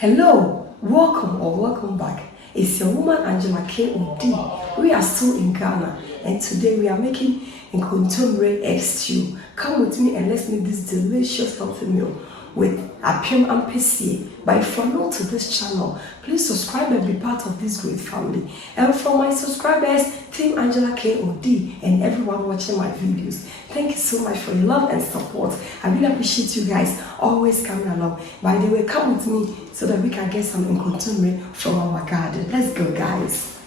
Hello, welcome or welcome back. It's your woman Angela K.O.D. We are still in Ghana and today we are making a Kontomire egg stew. Come with me and let's make this delicious healthy meal with Apim and Pessie. But if you're new to this channel, please subscribe and be part of this great family. And for my subscribers, Team Angela K.O.D. and everyone watching my videos, thank you so much for your love and support. I really appreciate you guys always coming along. By the way, come with me so that we can get some Kontomire from our garden. Let's go, guys.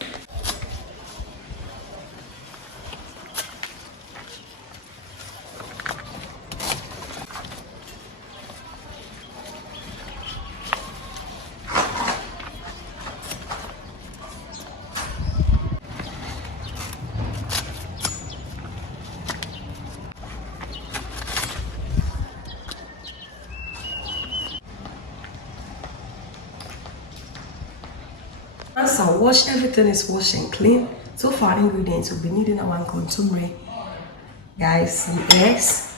Once I wash, everything is washed and clean. So for our ingredients, we'll be needing our Kontomire, guys, some eggs,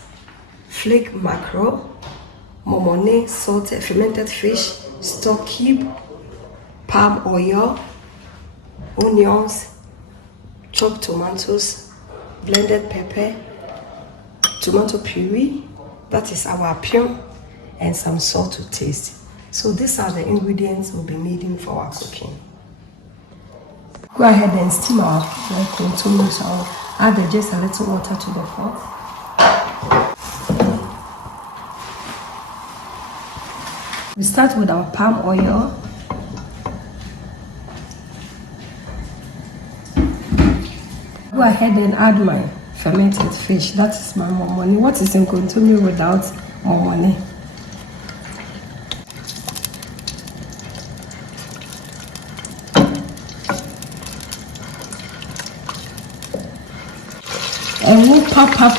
flake mackerel, momone, salted fermented fish, stock cube, palm oil, onions, chopped tomatoes, blended pepper, tomato puree, that is our Apim, and some salt to taste. So these are the ingredients we'll be needing for our cooking. Go ahead and steam our Kontomire. So I'll add just a little water to the pot. We start with our palm oil. Go ahead and add my fermented fish. That is my momone. What is in Kontomire without momone?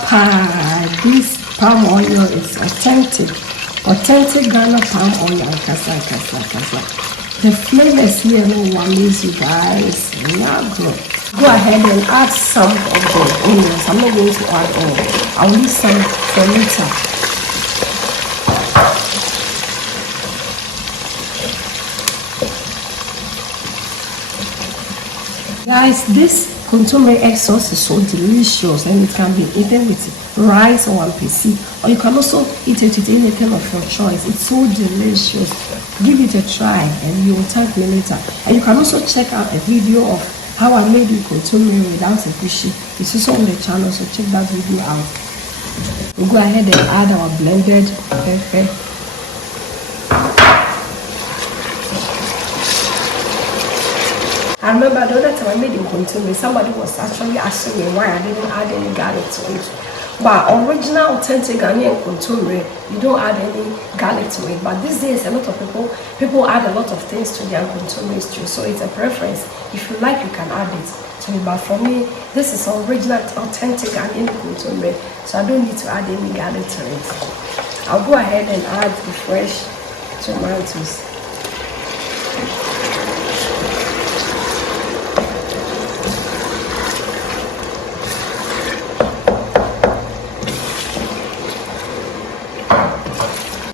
And this palm oil is authentic Ghana palm oil. The flavors here no amaze you guys. Now good. Go ahead and add some of the onions. I'm not going to add all. I'll leave some for later. Guys, this Kontomire egg sauce is so delicious and it can be eaten with rice or Pessie, or you can also eat it with anything of your choice. It's so delicious. Give it a try and you will thank me later. And you can also check out a video of how I made the Kontomire without a pushy. It's also on the channel, so check that video out. We'll go ahead and add our blended pepper. I remember the other time I made it Kontomire, somebody was actually asking me why I didn't add any garlic to it. But original authentic Ghanaian Kontomire, you don't add any garlic to it. But these days, a lot of people add a lot of things to their Kontomire stew. So it's a preference. If you like, you can add it to it. But for me, this is original authentic Ghanaian Kontomire, so I don't need to add any garlic to it. I'll go ahead and add the fresh tomatoes.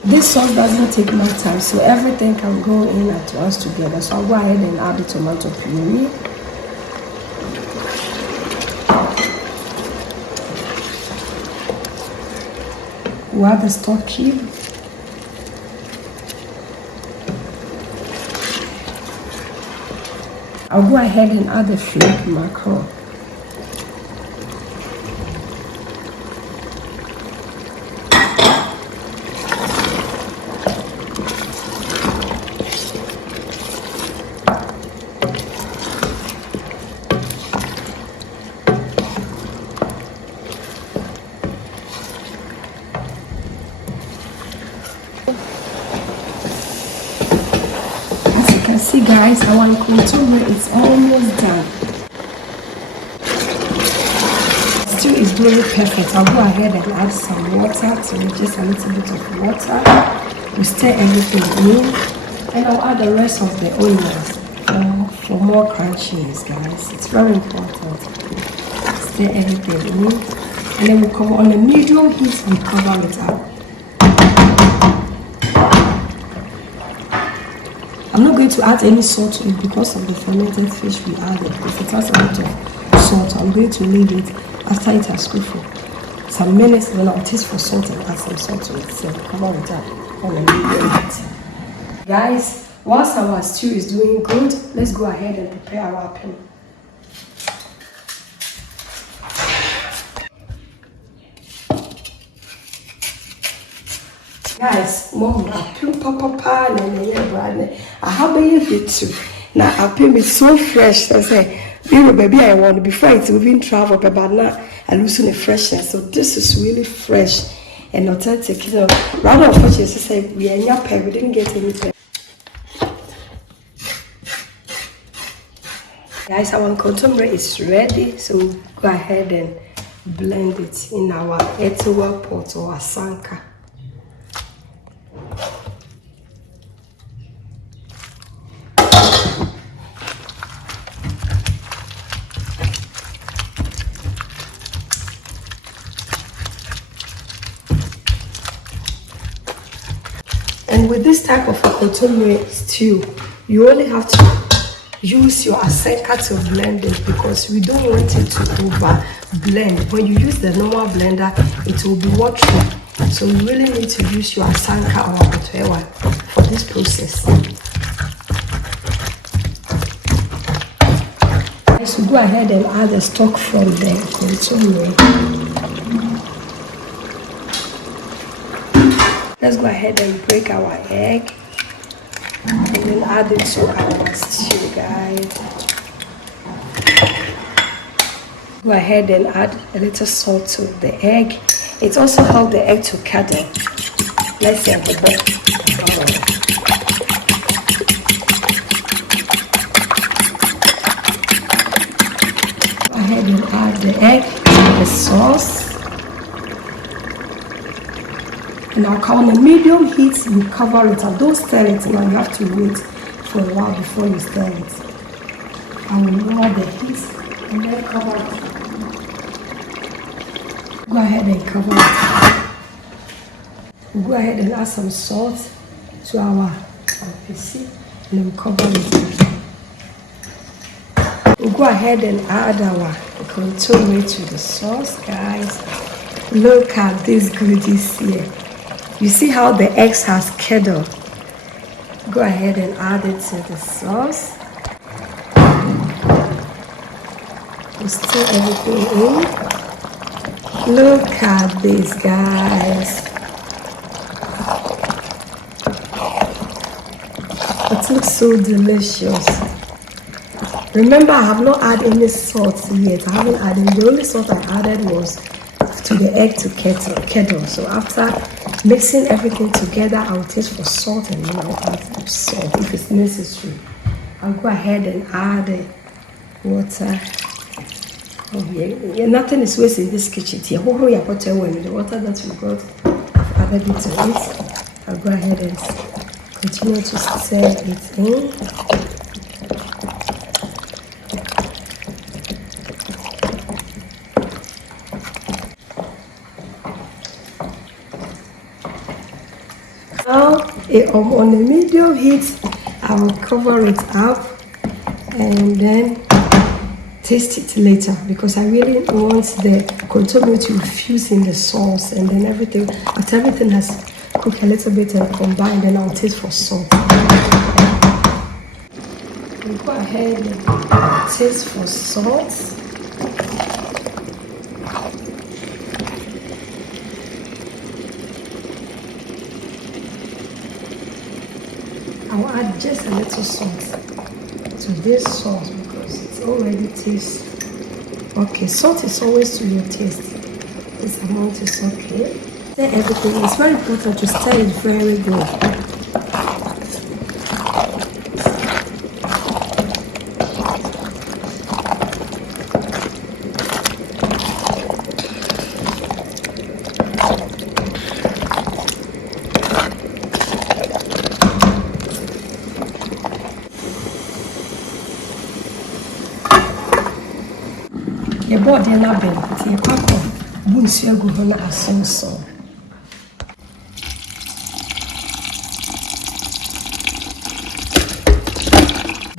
This sauce doesn't take much time, so everything can go in at once together. So I'll go ahead and add the tomato puree. We'll add the stock cube. I'll go ahead and add the flake mackerel. See guys, our Kontomire is almost done. Stew is doing perfect. I'll go ahead and add some water, so just a little bit of water. We stir everything in, and I'll add the rest of the onions for more crunchiness, guys. It's very important. Stir everything in, and then we'll cover on a medium heat and cover it up. I'm not going to add any salt to it because of the fermented fish we added. Because it has a lot of salt, I'm going to leave it after it has cooked for some minutes. Then I'll taste for salt and add some salt to it. So cover it up on a medium heat. Guys, whilst our stew is doing good, let's go ahead and prepare our apim. Guys, mom, apim papa I have a hit too. Now apim is so fresh. I say, baby, I want before it's even travel, but now I lose the freshness. So this is really fresh and authentic. You know, rather unfortunately, say we are not paid. We didn't get any pay. Guys, our kontomire is ready. So go ahead and blend it in our earthenware pot or asanka. And with this type of a kontomire stew, you only have to use your asanka to blend it because we don't want it to over blend. When you use the normal blender, it will be watery. So you really need to use your asanka or whatever for this process. So go ahead and add the stock from the kontomire. Let's go ahead and break our egg and then add it to our stew, guys. Go ahead and add a little salt to the egg. It also helps the egg to curdle. Let's see at the bottom. Go ahead and add the egg, the sauce. And I'll cover on a medium heat, you cover it and don't stir it. Now you have to wait for a while before you stir it. I will lower the heat and then cover it. Go ahead and cover it. We'll go ahead and add some salt to our PC and then we'll cover it. We'll go ahead and add our kontomire to the sauce, guys. Look at this goodies here. You see how the eggs has curdled. Go ahead and add it to the sauce. We'll stir everything in. Look at this, guys. It looks so delicious. Remember, I have not added any salt yet. I haven't added. The only salt I added was to the egg to curdle. So after mixing everything together, I'll taste for salt and then I'll add salt if it's necessary. I'll go ahead and add water. Oh yeah, nothing is wasted in this kitchen here. The water that we got, I've added it to it. I'll go ahead and continue to stir it in. Now, on a medium heat, I will cover it up and then taste it later because I really want the kontomire to infuse in the sauce and then everything. After everything has cooked a little bit and combined, then I'll taste for salt. We'll go ahead and taste for salt. I'll add just a little salt to this sauce because it's already tastes. Okay, salt is always to your taste. This amount is okay. Stir everything. It's very important to stir it very good. Your body not been your papa won't you go home as so.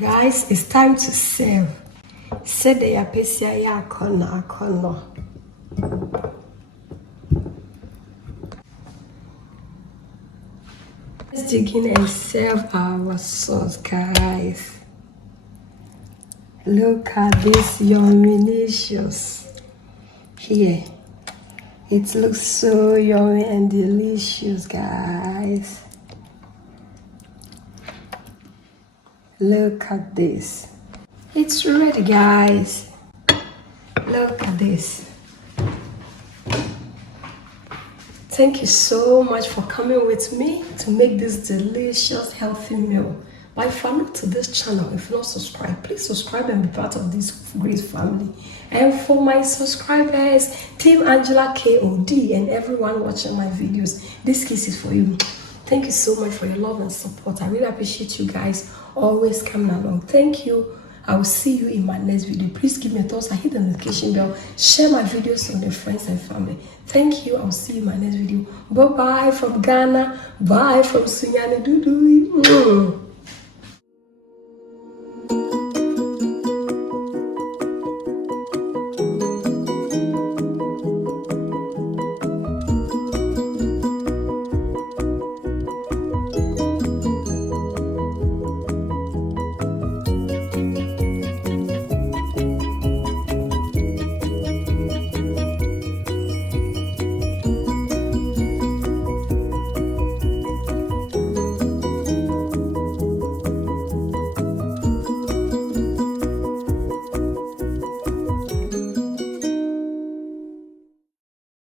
Guys, it's time to serve. Say the yapesia ya kono. Let's dig in and serve our sauce, guys. Look at this yummy-licious. Here, it looks so yummy and delicious, guys. Look at this. It's ready, guys. Look at this. Thank you so much for coming with me to make this delicious, healthy meal. By family to this channel, if you're not subscribed, please subscribe and be part of this great family. And for my subscribers, Team Angela KOD, and everyone watching my videos, this kiss is for you. Thank you so much for your love and support. I really appreciate you guys always coming along. Thank you. I will see you in my next video. Please give me a thumbs up, hit the notification bell, share my videos with your friends and family. Thank you. I will see you in my next video. Bye bye from Ghana. Bye from Sunyani Dudu.